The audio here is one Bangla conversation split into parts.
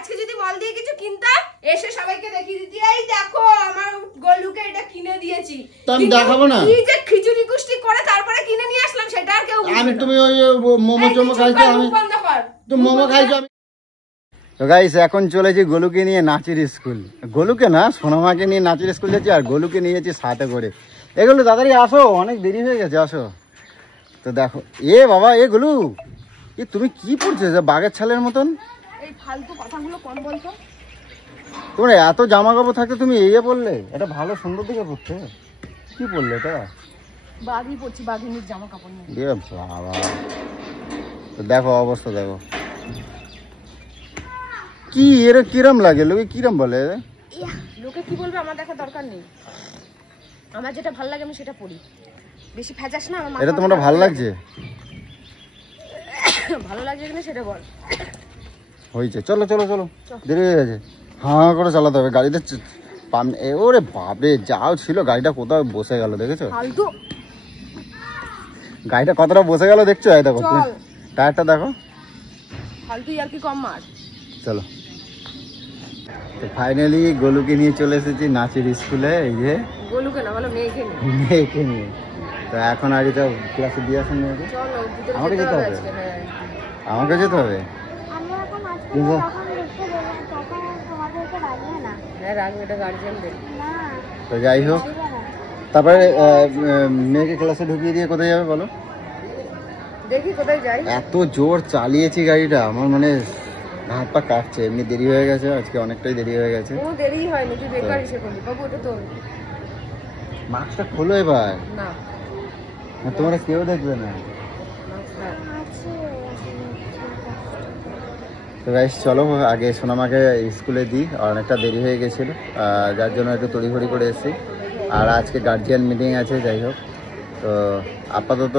আজকে যদি মল দিয়ে কিছু কিনতা এসে সবাইকে দেখিয়ে দিতি, এই দেখো আমার গোলুকে এটা কিনে দিয়েছি। তো আমি দেখাবো না? এই যে খিচুড়ি কুষ্টি করে তারপরে কিনে নিয়ে আসলাম, সেটা আর কেউ আমি তুমি ওই মোমো চমো খাইছো, আমি তো মোমো খাইছো আমি। তো গাইস এখন চলেছি গোলুকে নিয়ে নাচের স্কুল। গোলুকে না, সোনামাকে নিয়ে নাচের স্কুল যাচ্ছি, আর গোলুকে নিয়েছি সাথে করে। এগুলো তাড়াতাড়ি আসো, অনেক দেরি হয়ে গেছে, আসো। তো দেখো এ বাবা, এ গোলু এ তুমি কি পড়ছো যে বাঘের ছালের মতন? এই ফালতু কথাগুলো কম বলতো। তোমার এত জামা কাপড় থাকতে তুমি এই পড়লে? এটা ভালো সুন্দর দিকে পড়ছে, কি পড়লে এটা? বাঘই পড়ছি, বাঘিনীর জামা কাপড় নিয়ে। এ বাবা, তো দেখো অবস্থা দেখো কি, এর কিরম লাগে, লোকে কিরম বলে? লোকে কি বলবে আমার দেখার দরকার নেই, আমার যেটা ভালো লাগে আমি সেটা পড়ি। বেশি ফেজাস না আমার। এটা তোমার ভালো লাগছে? ভালো লাগছে কিনা সেটা বল। হয়েছে, চলো চলো চলো, দেরি হয়ে গেছে। হাঁ করে চালাতে হবে গাড়িতে। ওরে বাপরে, যাও ছিল গাড়িটা কোথাও বসে গেল, দেখেছো ফালতু গাড়িটা কতটা বসে গেল দেখছো? এই দেখো টায়ারটা দেখো, ফালতু আর কি কম মার। চলো, তো ফাইনালি গোলুকে নিয়ে চলে এসেছি নাচের স্কুলে। এই যে গোলুকে না, বলো মেয়েকে নিয়ে। মেয়েকে নিয়ে। তো এখন আর এটা ক্লাসে দিয়ে আসেন মেয়েকে। আমাকে যেতে হবে, আমাকে যেতে হবে। তো যাই হোক, তারপরে মেয়েকে ক্লাসে ঢুকিয়ে দিয়ে কোথায় যাবে বলো? দেখি কোথায় যাই। এত জোর চালিয়েছি গাড়িটা, আমার মানে হাত পা কাটছে, এমনি দেরি হয়ে গেছে আজকে, অনেকটাই দেরি হয়ে গেছে। কোনো দেরি হয়নি, তুই বেকার এসে করলি বাবু। এটা তো মাস্কটা খোলো এবার। না তোমরা কেউ দেখবে না। তো গাইস চলো আগে সোনামাকে স্কুলে দিই, অনেকটা দেরি হয়ে গেছিলো, যার জন্য একটু তড়িঘড়ি করে এসেছি। আর আজকে গার্জিয়ান মিটিং আছে, যাই হোক। তো আপাতত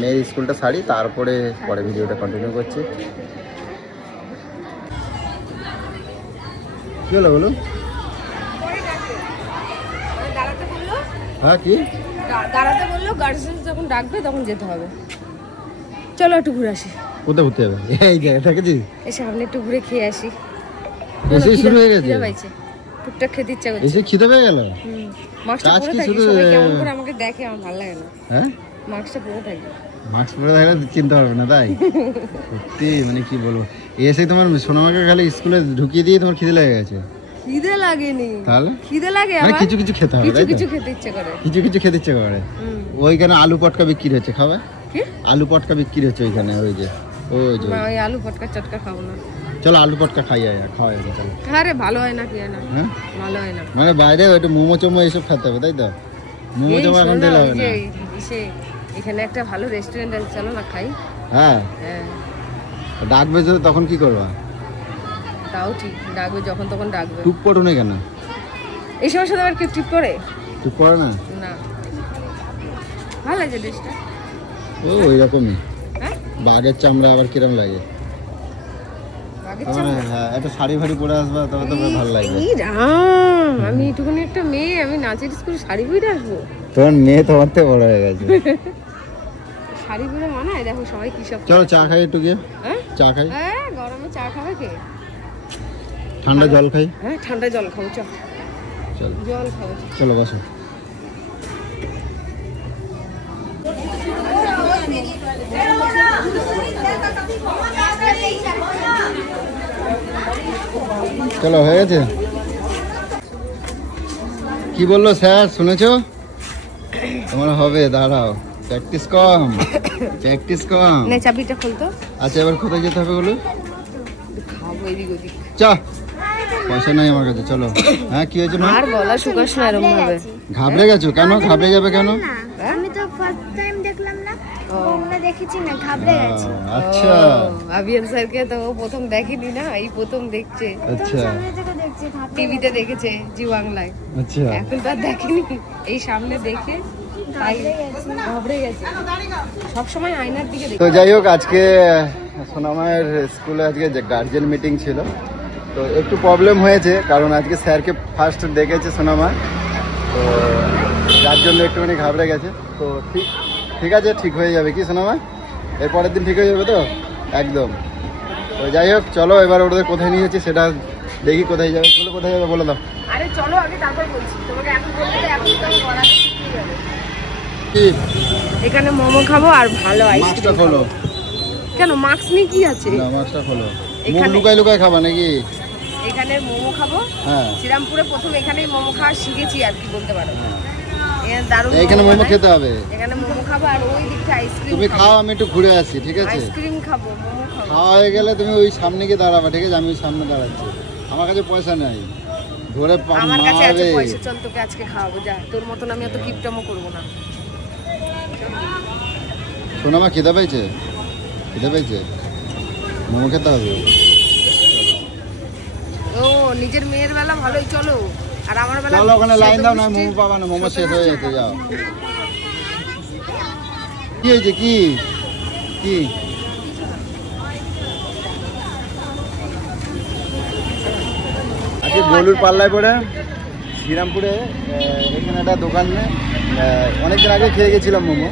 মেয়ের স্কুলটা সারি, তারপরে পরে ভিডিওটা কন্টিনিউ করছি। কি হলো বলো? হ্যাঁ কি দাঁড়াতে বললো, গার্জেন যখন ডাকবে তখন যেতে হবে। চলো একটু ঘুরে আসি। কোথায় ঘুরতে যাবে? এই জায়গায় দেখেছিস, এই সামনে একটু ঘুরে খেয়ে আসি। এসে শুরু হয়ে গেছে, টুকটাক খেতে ইচ্ছা করছে। এসে খিদে পেয়ে গেল। মাস্কটা পরে থাকি, সবাই কেমন করে আমাকে দেখে, আমার ভালো লাগে না। হ্যাঁ, মাস্কটা পরে থাকি। মাস্ক পরে থাকলে চিনতে পারবে না, তাই? সত্যি মানে কি বলবো, এসে তোমার সোনামাকে খালি স্কুলে ঢুকিয়ে দিয়ে তোমার খিদে লেগে গেছে? খিদে লাগেনি, তাহলে খিদে লাগে মানে কিছু কিছু খেতে হবে, কিছু কিছু খেতে ইচ্ছে করে, কিছু কিছু খেতে ইচ্ছে করে। ওইখানে আলু পটকা বিক্রি হচ্ছে, খাবে? কি আলু পটকা বিক্রি হচ্ছে ওইখানে? ওই যে ওই আলু পটকা চটকা খাবো না। চলো আলু পটকা খাই, খাওয়াই চলো। আরে ভালো হয় না, কি হয় না? হ্যাঁ ভালো হয় না, মানে বাইরে ওইটা মোমো চমো এইসব খেতে হবে, তাই তো? মোমো চমো এখন দিলে হবে না। এখানে একটা ভালো রেস্টুরেন্ট আছে, চলো না খাই। হ্যাঁ হ্যাঁ, ডাকবে যদি তখন কি করবা? তাও ঠিক, ডাকবে যখন তখন ডাকবে। টুপ করো না কেন? এই সময় সাথে আবার কেউ টুপ করে? টুপ করে না, না ভালো লাগে ড্রেসটা। ও ওইরকমই। হ্যাঁ, বাঘের চামড়া আবার কিরম লাগে? হ্যাঁ, একটা শাড়ি ফাড়ি পরে আসবা, তবে তো ভালো লাগবে। আমি একটুখানি একটা মেয়ে, আমি নাচের স্কুলে শাড়ি পরে আসবো? তোমার মেয়ে তোমার থেকে বড় হয়ে গেছে। শাড়ি পরে মানায়? দেখো সবাই কি সব। চলো চা খাই একটু গিয়ে। চা খাই। হ্যাঁ গরমে চা খাবে কে? ঠান্ডা জল খাই। হ্যাঁ ঠান্ডা জল খাবো, চল জল খাবো। চলো বসো। চলো হয়ে গেছে। কি বললো স্যার শুনেছো? তোমার হবে, দাঁড়াও, প্র্যাকটিস কম, প্র্যাকটিস কম। নে চাবিটা খুলতো। আচ্ছা এবার কোথায় যেতে হবে বলো? খাবো এদিক ওদিক। চা, পয়সা নাই আমার কাছে, চলো। হ্যাঁ কি হয়েছে মা? আর গলা শুকাস না এরকম ভাবে। ঘাবড়ে গেছো কেন? ঘাবড়ে যাবে কেন? আমি তো ফার্স্ট টাইম দেখলাম না, তোমরা দেখেছি না, ঘাবড়ে গেছি। আচ্ছা, আবিয়ান স্যারকে তো প্রথম দেখেনি না, এই প্রথম দেখছে। আচ্ছা, সামনে থেকে দেখছি, টিভিতে দেখেছে, জি বাংলায়। আচ্ছা, এখন তো আর দেখেনি, এই সামনে দেখে তাই ঘাবড়ে গেছে। সব সময় আয়নার দিকে দেখে। তো যাই হোক, আজকে সোনামায়ের স্কুলে আজকে গার্জিয়ান মিটিং ছিল, তো একটু প্রবলেম হয়েছে, কারণ আজকে স্যারকে ফার্স্ট দেখেছে সোনামা, তো যার জন্য একটুখানি ঘাবড়ে গেছে। তো ঠিক আছে, ঠিক হয়ে যাবে কি সোনামা? এর পরের দিন ঠিক হয়ে যাবে তো? একদম। তো যাই হোক চলো এবার ওদের কোথায় নিয়ে যাচ্ছি সেটা দেখি। কোথায় যাবে বলে, কোথায় যাবে বলে দাও। আরে চলো আগে তারপর বলছি তোমাকে। এখন বলতে এখন তো বলা ঠিক যাবে। কি এখানে মোমো খাবো আর ভালো মাছটা আইসক্রিম খোলো। কেন মাস্ক নিয়ে কি আছে? না মাছটা খোলো। মুখ লুকাই লুকাই খাবা নাকি? এখানে মোমো খাবো। হ্যাঁ শ্রীরামপুরে প্রথম এখানেই মোমো খাওয়া শিখেছি আর কি বলতে পারো। দারুণ এখানে মোমো খেতে হবে। এখানে মোমো খাবো আর ওই দিকটা আইসক্রিম। তুমি খাও, আমি একটু ঘুরে আসি, ঠিক আছে? আইসক্রিম খাবো, মোমো খাবো। খাওয়া হয়ে গেলে তুমি ওই সামনে গিয়ে দাঁড়াবা, ঠিক আছে? আমি ওই সামনে দাঁড়াচ্ছি। আমার কাছে পয়সা নেই, ধরে আমার কাছে আছে মারবে। পয়সা, চল তোকে আজকে খাওয়াবো। যা, তোর মতন আমি এত কিপটামো করবো না। শোনো মা, খিদে পেয়েছে? খিদে পেয়েছে? মোমো খেতে হবে। ও নিজের মেয়ের বেলা ভালোই, চলো। আর আমার বেলা চলো ওখানে লাইন দাও, না মোমো পাবা না, মোমো শেষ হয়ে যেতে। যাও। কি হয়েছে? কি কি আজকে গোলুর পাল্লায় পড়ে শ্রীরামপুরে এখানে একটা দোকানে অনেকদিন আগে খেয়ে গেছিলাম মোমো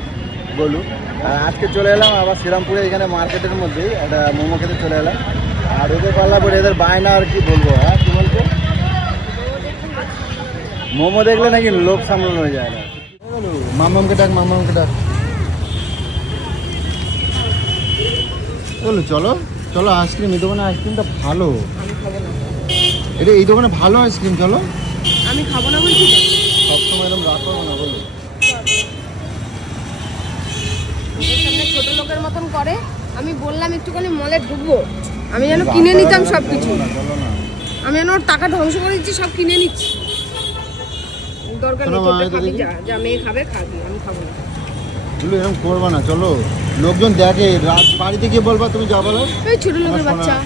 গোলু, আর আজকে চলে এলাম আবার শ্রীরামপুরে এখানে মার্কেটের মধ্যেই একটা মোমো খেতে চলে এলাম। আর ওদের পাল্লা পড়ে এদের বায়না, আর কি বলবো। হ্যাঁ কি বলছো? মোমো দেখলে নাকি লোভ সামলানো হয়ে যায় না। মামামকে ডাক, মামামকে ডাক। বলো চলো চলো আইসক্রিম, এই দোকানে আইসক্রিমটা ভালো। আমি খাবো না। এটা এই দোকানে ভালো আইসক্রিম, চলো। আমি খাবো না বলছি তো। সবসময় এরকম রাখো না, বলো। সামনে ছোট লোকের মতন করে। আমি বললাম একটুখানি মলে ঢুকবো, আমি যেন কিনে নিতাম সবকিছু। আমি যেন ওর টাকা ধ্বংস করে দিচ্ছি, সব কিনে নিচ্ছি। দরকার নেই, তোকে খাবি যা, যা মেয়ে খাবে খাবি, আমি খাবো না। এরকম করবা না, চলো। লোকজন দেখে, রাত বাড়িতে গিয়ে বলবা তুমি যা বলো। এই ছোট লোকের বাচ্চা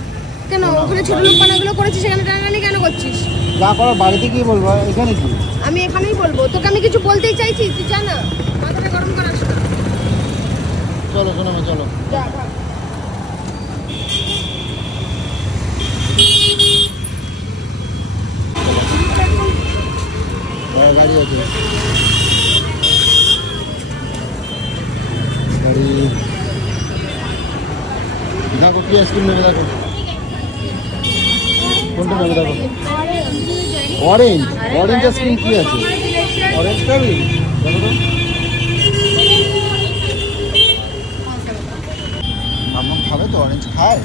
কেন ওখানে ছোট লোক পানাগুলো করেছিস, সেখানে টানাটানি কেন করছিস? যা করো বাড়িতে গিয়ে বলবা, এখানে কি? আমি এখানেই বলবো, তোকে আমি কিছু বলতেই চাইছি, তুই জানা মাথাটা গরম করাস না। চলো শোনো মা, চলো। যা ভাগ। গাড়ি আছে, গাড়ি। দেখো কি আইসক্রিম নেবে, দেখো কোনটা নেবে, দেখো। অরেঞ্জ, অরেঞ্জ আইসক্রিম কি আছে? অরেঞ্জ খাবি? দেখো তো। মাম্মা খাবে তো, অরেঞ্জ খায়?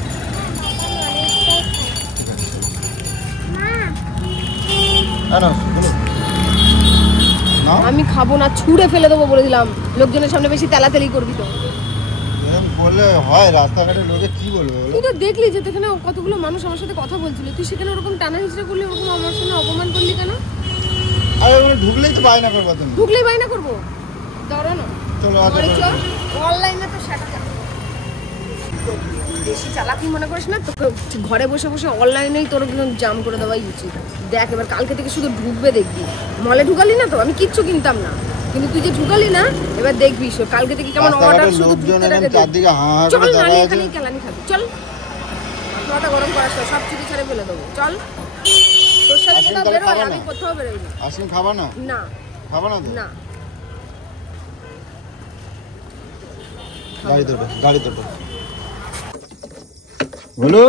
আমি খাবো না, ছুঁড়ে ফেলে দেবো বলে দিলাম। লোকজনের সামনে বেশি তেলাতেলি করবি তো। বললে হয়, রাস্তাঘাটে লোকে কি বলবে? তুই তো দেখলি যে এখানে কতগুলো মানুষ আমার সাথে কথা বলছিল, তুই সেখানে ওরকম টানা হিচড়া করলি, ওরকম আমার সামনে অপমান করলি কেন? আরে ওখানে ঢুকলেই তো বায়না করবা তুমি। ঢুকলেই বায়না করবো? ধরো না, চলো অনলাইনে তো বেশি চালাকি মনে করিস না। তোকে ঘরে বসে বসে অনলাইনেই তোর জাম করে দেওয়াই উচিত। দেখ এবার কালকে থেকে শুধু ঢুকবে, দেখবি। মলে ঢুকালি না তো, আমি কিচ্ছু কিনতাম না, কিন্তু তুই যে ঢুকালি না, এবার দেখবি কালকে থেকে কেমন অর্ডার শুধু চারদিকে হাঁ চল না, এখানেই কেলানি খাবি। চল, মাথা গরম করাস না, সব চুরি ছেড়ে ফেলে দেবো। চল, তোর সাথে কোথাও বেরোয়, আমি কোথাও বেরোই না। আইসক্রিম খাবা না? না খাবা না তো? না। গাড়ি তোটো, গাড়ি তোটো। বলো,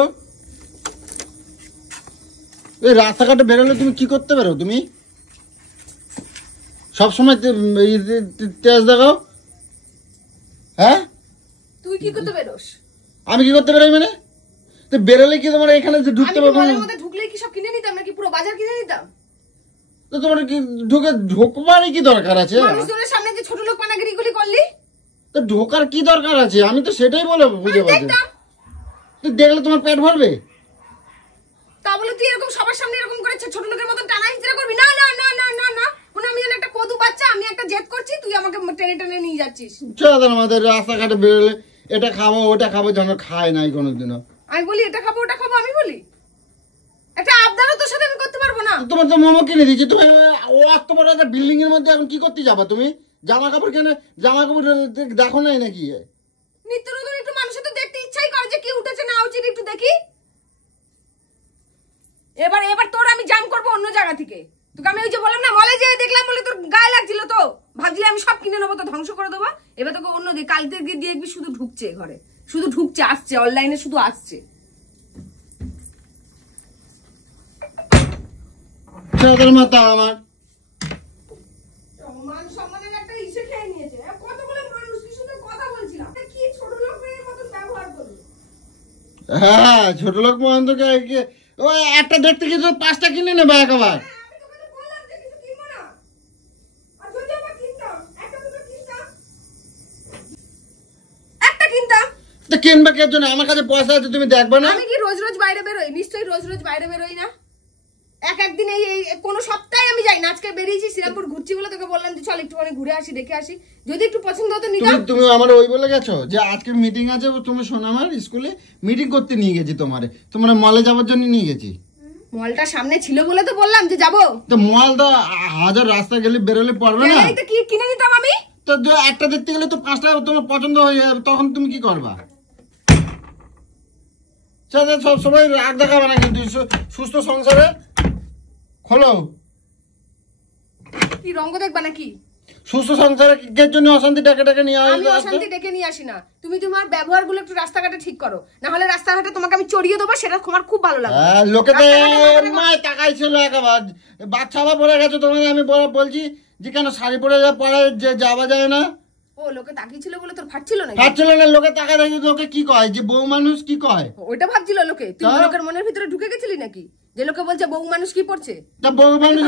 এই রাস্তাঘাটে বেরোলে তুমি কি করতে পারো? তুমি সবসময় তেজ দেখাও। হ্যাঁ, তুই কি করতে বেরোস? আমি কি করতে বেরোই মানে? তো বেরোলে কি তোমার এখানে যে ঢুকতে পারবো? ঢুকলে কি সব কিনে নিতাম নাকি? পুরো বাজার কিনে নিতাম। তো তোমার কি ঢোকবার কি দরকার আছে? মানুষজনের সামনে যে ছোট লোক পানাগিরি গুলি করলি, তো ঢোকার কি দরকার আছে? আমি তো সেটাই বলে বুঝে পাচ্ছি। তুই দেখলে তোমার পেট ভরবে? তা বলে তুই এরকম সবার সামনে এরকম করে ছোট লোকের মতন টানা হিচড়া করবি? না না না না না না, মনে আমি যেন একটা কদু বাচ্চা, আমি একটা জেদ করছি, তুই আমাকে টেনে টেনে নিয়ে যাচ্ছিস। চল আমাদের রাস্তাঘাটে বেরোলে এটা খাবো ওটা খাবো, যেন খায় নাই কোনোদিনও। আমি বলি এটা খাবো ওটা খাবো, আমি বলি একটা আবদারও তোর সাথে আমি করতে পারবো না। তোমার তো মোমো কিনে দিয়েছি, তুমি ও এত বড় একটা বিল্ডিং এর মধ্যে এখন কি করতে যাবা তুমি? জামা কাপড় কেনে, জামা কাপড় দেখো নাই নাকি? নিত্য নতুন একটু মানুষের তো দেখতে ইচ্ছাই করে যে কি উঠেছে না উচিত, একটু দেখি। এবার এবার তোর আমি জাম করবো অন্য জায়গা থেকে। তোকে আমি ওই যে বললাম না, মলে যেয়ে দেখলাম বলে তোর গায়ে লাগছিল, তো ভাবছিলি আমি সব কিনে নেবো, তো ধ্বংস করে দেবো। এবার তোকে অন্য দিকে কালকে দেখবি শুধু ঢুকছে ঘরে, শুধু ঢুকছে, আসছে অনলাইনে, শুধু আসছে। তোর মাথা আমার মান সম্মানের একটা ইসে খেয়ে নিয়েছে। কতগুলো মানুষ কি সুন্দর কথা বলছিলাম, কি ছোট লোক মেয়ের মতন ব্যবহার করলো। হ্যাঁ ছোট লোক মহান তো ওই একটা দেখতে কিছু 5টা কিনে নেবে একবার। আমি তোকে বললাম যে কিছু কিনবো না, আর যদি আমরা কিনতাম একটা দুটো কিনতাম, একটা কিনতাম। তো কিনবে কে জন্য? আমার কাছে পয়সা আছে, তুমি দেখবে না? আমি কি রোজ রোজ বাইরে বেরোই? নিশ্চয়ই রোজ রোজ বাইরে বেরোই না। একদিন এই কোন সপ্তাহে আমি যাই না। আজকে বেরিয়েছি শ্রীরামপুর ঘুরছি বলে তোকে বললাম যে চল একটুখানি ঘুরে আসি, দেখে আসি, যদি একটু পছন্দ হতো নিতাম। তুমি আমার ওই বলে গেছো যে আজকে মিটিং আছে, তুমি শোনো আমার স্কুলে মিটিং করতে নিয়ে গেছি, তোমার মলে যাওয়ার জন্য নিয়ে গেছি। মলটা সামনে ছিল বলে তো বললাম যে যাবো। তো মল তো হাজার রাস্তা গেলে বেরোলে পড়বে না? এই তো কি কিনে নিতাম আমি। তো একটা দেখতে গেলে তো 5টা তোমার পছন্দ হয়ে যাবে, তখন তুমি কি করবা? সব সময় রাগ দেখাবে না কিন্তু, সুস্থ সংসারে খোলো। কি রঙ দেখবা নাকি? সুস্থ সংসারে কিসের জন্য অশান্তি ডেকে ডেকে নিয়ে আমি অশান্তি ডেকে নিয়ে আসি না। তুমি তোমার ব্যবহারগুলো একটু রাস্তাঘাটে ঠিক করো, না হলে রাস্তাঘাটে তোমাকে আমি চড়িয়ে দেবো, সেটা তোমার খুব ভালো লাগবে। লোকেদের মায় তাকাই ছিল একবার, বাচ্চা পড়ে গেছে, তোমাকে আমি বলছি যে কেন শাড়ি পরে যে যাওয়া যায় না। ও লোকে তাকিয়েছিল বলে তোর ফাটছিল না? ফাটছিল না, লোকে তাকায় দেখি লোকে কি কয় যে বউ মানুষ কি কয়, ওইটা ভাবছিল লোকে। তুই লোকের মনের ভিতরে ঢুকে গেছিলি নাকি যে লোকে বলছে বউ মানুষ কি পড়ছে? তা বউ মানুষ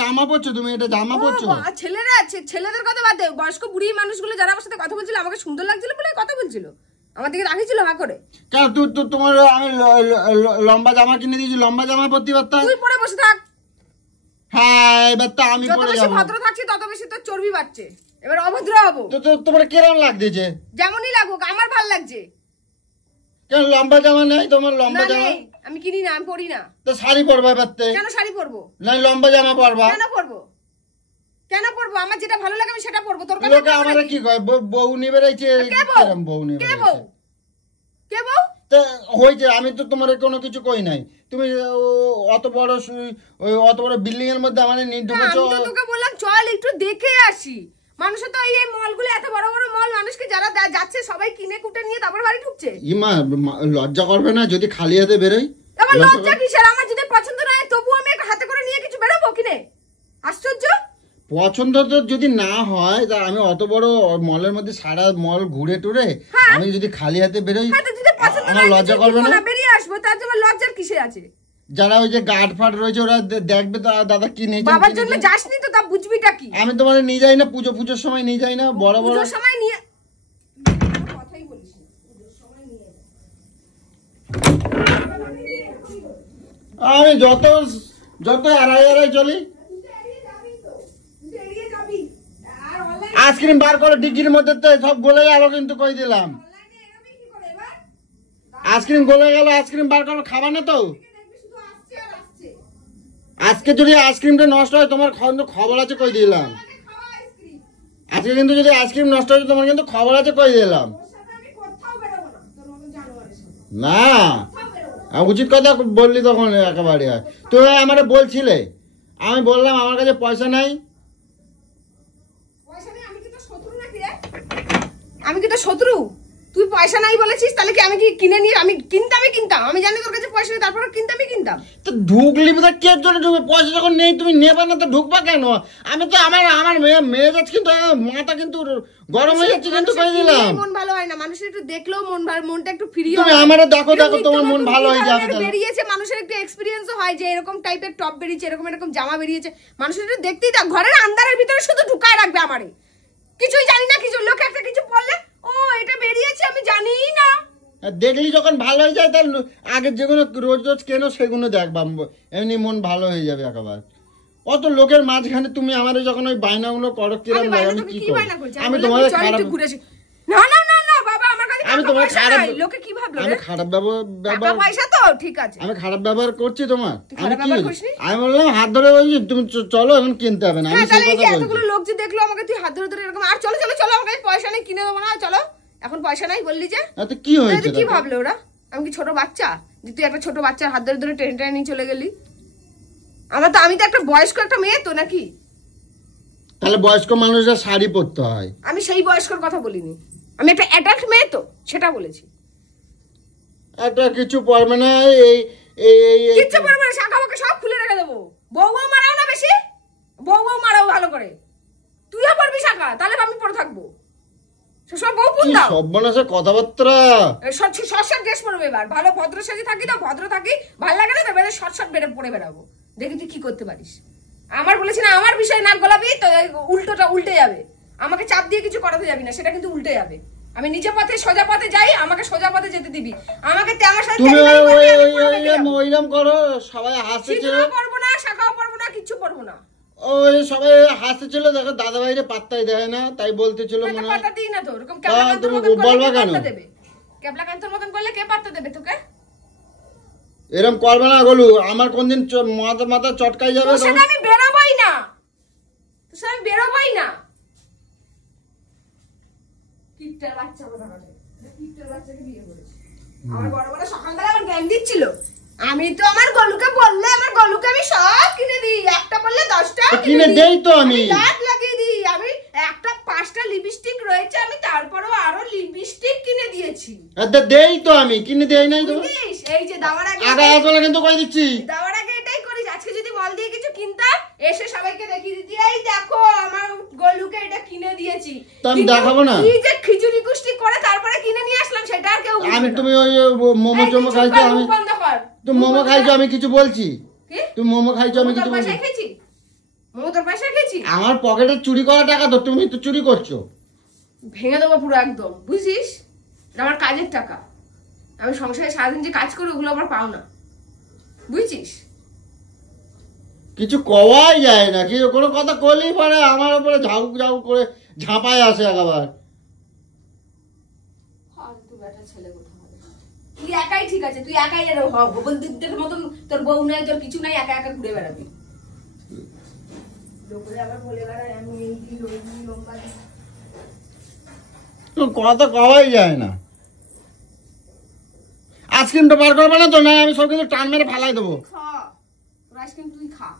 জামা পরছো তুমি, এটা জামা পরছো। ছেলেরা আছে, ছেলেদের কথা বাদ দে, বয়স্ক বুড়ি মানুষগুলো যারা আমার সাথে কথা বলছিল আমাকে সুন্দর লাগছিল বলে কথা বলছিল, আমার দিকে রাখিছিল হা করে। কেন তোমার আমি লম্বা জামা কিনে দিয়েছি, লম্বা জামা পরতে পারতাম। তুই পরে বসে থাক। হ্যাঁ এবার তা আমি যত পরে বেশি যাবো। ভদ্র থাকছি তত বেশি তোর চর্বি বাড়ছে, এবার অভদ্র হবো। তো তোমার কিরম লাগতেছে? যেমনই লাগুক, আমার ভাল লাগছে। কেন লম্বা জামা নেই তোমার? লম্বা না জামা নেই, আমি কিনি না, আমি পরি না। তো শাড়ি পরবা পারতে। কেন শাড়ি পরবো? না লম্বা জামা পরবা। কেন পরবো? কেন পরবো? আমার যেটা ভালো লাগে আমি সেটা পরবো। তোর কথা লোকে আমারে কি কয় বউ নিয়ে বেড়াইছে, কিরম বউ নিয়ে কে বেড়াইছে? বউ? কে বউ? তো হইছে, আমি তো তোমার কোনো কিছু কই নাই। তুমি অত বড় বিল্ডিং এর মধ্যে আমারে নিয়ে ঢুকেছো। আমি তো তোকে বললাম চল একটু দেখে আসি। মানুষের তো এই মলগুলো এত বড় বড় মল, মানুষকে যারা যাচ্ছে সবাই কিনে কুটে নিয়ে তারপর বাড়ি ঢুকছে। ইমা লজ্জা করবে না যদি খালি হাতে বেরোই? আমার লজ্জা কিসের? আমার যদি পছন্দ না হয় তবু আমি একটা হাতে করে নিয়ে কিছু বেরোবো কিনে। আশ্চর্য। পছন্দ তো যদি না হয় তা আমি অত বড় মলের মধ্যে সারা মল ঘুরে টুরে আমি যদি খালি হাতে বেরোই আমার লজ্জা করবে না? বেরিয়ে আসবো, তার জন্য লজ্জার কিসে আছে? যারা ওই যে গার্ড ফাট রয়েছে ওরা দেখবে তো দাদা কি নেই। বাবার জন্য যাসনি তো তা বুঝবিটা কি? আমি তোমার নিয়ে যাই না পুজোর সময় নিয়ে যাই না, বড় বড় পুজোর সময় নিয়ে কথাই বলিস না। পুজোর সময় নিয়ে আমি যত এড়াই চলি। আইসক্রিম বার করে ডিগ্রির মধ্যে তো সব গলে গেল, কিন্তু কই দিলাম আইসক্রিম গলে গেল। আইসক্রিম বার করে খাবা না তো? আজকে যদি আইসক্রিমটা নষ্ট হয় তোমার খবর আছে কই দিলাম। আজকে কিন্তু যদি আইসক্রিম নষ্ট হয় তোমার কিন্তু খবর আছে কই দিলাম। না উচিত কথা বললি তখন একেবারে। তুমি আমারে বলছিলে, আমি বললাম আমার কাছে পয়সা নাই। আমি কি তো শত্রু? তুই পয়সা নাই বলেছিস, তাহলে কি আমি কি কিনে নিয়ে আমি কিনতাম? আমি জানি তোর কাছে পয়সা নেই, তারপর কিনতাম। তো ঢুকলি তো কে জন্য ঢুকবে? পয়সা যখন নেই তুমি নেবে না তো ঢুকবা কেন? আমি তো আমার মেয়ে যাচ্ছে কিন্তু মাথা কিন্তু গরম হয়ে যাচ্ছে, কিন্তু কই দিলাম। মন ভালো হয় না মানুষের, একটু দেখলেও মনটা একটু ফ্রি হয়। তুমি আমারে দেখো তোমার মন ভালো হয়ে যাবে। বেরিয়েছে মানুষের একটু এক্সপেরিয়েন্সও হয় যে এরকম টাইপের টপ বেরিয়েছে, এরকম জামা বেরিয়েছে, মানুষের একটু দেখতেই থাক। ঘরের আন্ধারের ভিতরে শুধু ঢুকায় রাখবে আমারে, কিছুই জানি না। কিছু লোক একটা কিছু বললে ও এটা বেরিয়েছে আমি জানিই না। দেখলি যখন ভালো হয়ে যায় তার আগে যেগুলো রোজ কেনো সেগুলো দেখবা, এমনি মন ভালো হয়ে যাবে একেবারে। অত লোকের মাঝখানে তুমি আমার যখন ওই বায়নাগুলো করো কিরম লাগে? আমি কি করব? আমি তোমার খারাপ না বাবা আমার কাছে আমি তোমার খারাপ লোকে কি ভাবলো? আমি খারাপ ব্যবহার পয়সা তো ঠিক আছে, আমি খারাপ ব্যবহার করছি তোমার? আমি কি আমি বললাম হাত ধরে বলছি তুমি চলো এখন কিনতে হবে না। আমি সেই কথা বলছি। এতগুলো লোক যে দেখলো আমাকে তুই হাত ধরে এরকম আর চলো আমার কাছে পয়সা নেই কিনে দেবো না, চলো এখন পয়সা নাই বললি যে তো কি হয়েছে? কি ভাবলো ওরা? আমি কি ছোট বাচ্চা যে তুই একটা ছোট বাচ্চার হাত ধরে টেনে নিয়ে চলে গেলি? আমি তো একটা বয়স্ক একটা মেয়ে তো নাকি? তাহলে বয়স্ক মানুষরা শাড়ি পরতে হয়। আমি সেই বয়স্কর কথা বলিনি, আমি একটা অ্যাডাল্ট মেয়ে তো সেটা বলেছি। একটা কিছু পরবে না, কিচ্ছু পরবে না, শাখা বাঁকা সব খুলে রেখে দেবো। দেবো। বউ মারাও না বেশি, বউ মারাও ভালো করে। তুইও পড়বি শাখা, তাহলে আমি পড়ে থাকবো। সব বউ পুন দাও। সর্বনাশের কথাবার্তা। শর্ট ড্রেস পরবে এবার। ভালো ভদ্র সেজে থাকি না, ভদ্র থাকি, ভালো লাগে না তো এবারে শর্ট বেড়ে পরে বেড়াবো। দেখি তুই কি করতে পারিস। আমার বলেছি না আমার বিষয় নাক গলাবি তো উল্টোটা উল্টে যাবে। আমাকে চাপ দিয়ে কিছু করাতে যাবি না, সেটা কিন্তু উল্টে যাবে। আমি নিজে পথে সোজা পথে যাই, আমাকে সোজা পথে যেতে দিবি। আমাকে আমার সাথে ওইরকম করো, সবাই হাসছিল। পড়বো না, শাখাও পড়বো না, কিচ্ছু পড়বো না। ওই সবাই হাসছিল, দেখো দাদা ভাইরে পাত্তাই দেয় না, তাই বলতেছিল মনে হয়। পাত্তা দিই না তো, এরকম ক্যাবলা বলবা কেন? ক্যাবলা কান্তর মতন করলে কে পাত্তা দেবে তোকে? এরকম করবে না গলু, আমার কোনদিন মাথা চটকাই যাবে। সেটা আমি বেরোবই না, সেটা আমি বেরোবই না। কিপটার বাচ্চা কথা বলে, কিপটার বাচ্চাকে বিয়ে করেছে। আমার বড় বড় সকালবেলা আমার জ্ঞান দিচ্ছিল। আমি তো আমার গলুকে বললে, আমার গলুকে আমি সব কিনে দিই। একটা বললে 10টা কিনে দেই তো আমি। দাঁত লাগিয়ে দিই। আমি একটা 5টা লিপস্টিক রয়েছে, আমি তারপরও আরো লিপস্টিক কিনে দিয়েছি। দেই তো আমি, কিনে দেই নাই তো। এই যে দাওয়ার আগে কিন্তু কই দিচ্ছি, দাওয়ার আগে এটাই করিস। আজকে যদি মল দিয়ে কিছু কিনতাম, এসে সবাইকে দেখিয়ে দিতি, এই দেখো আমার গলুকে এটা কিনে দিয়েছি। আমি দেখাবো না? এই যে খিচুড়ি কুষ্টি করে তারপরে কিনে নিয়ে আসলাম, সেটা আর কেউ আমি তুমি ওই মোমো চমো খাইছো, আমি তুমি মোমো খাইছো, আমি কিছু বলছি? তুমি মোমো খাইছো, আমি কিছু বলছি? মোমো তোর পয়সা খেয়েছি? আমার পকেটে চুরি করা টাকা তো, তুমি তো চুরি করছো। ভেঙে দেবো পুরো একদম, বুঝছিস? আমার কাজের টাকা, আমি সংসারে সারাদিন যে কাজ করি ওগুলো আমার পাও না, বুঝছিস? কিছু কওয়াই যায় না, কি কোনো কথা করলেই পারে আমার উপরে ঝাউ ঝাউ করে ঝাঁপায় আসে একবার। ফালতু বেটা ছেলে কোথায়। তুই একাই ঠিক আছে, তুই একাই আর বন্ধুদের মতন, তোর বউ নাই, তোর কিছু নাই, একা একা ঘুরে বেড়াবি। লোকরে আবার বলে বেড়ায় আমি এই দিই, ওই দিই, লম্বা দিই। কথা কওয়াই যায় না। আইসক্রিমটা বার করবে না তো? না, আমি সব কিন্তু টান মেরে ফালাই দেবো। আইসক্রিম তুই খা।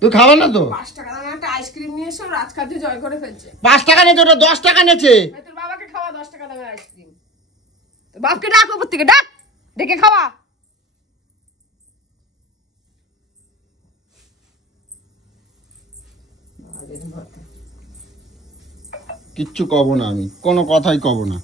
তুই খাবে না তো? 5 টাকা দামের একটা আইসক্রিম নিয়ে এসে রাজখাদ্য জয় করে ফেলছে। 5 টাকা নেছে, ওটা 10 টাকা নেছে। তোর বাবাকে খাওয়া 10 টাকা দামের আইসক্রিম। তোর বাপকে ডাক উপর থেকে, ডাক, ডেকে খাওয়া। কিচ্ছু কব না, আমি কোনো কথাই কব না।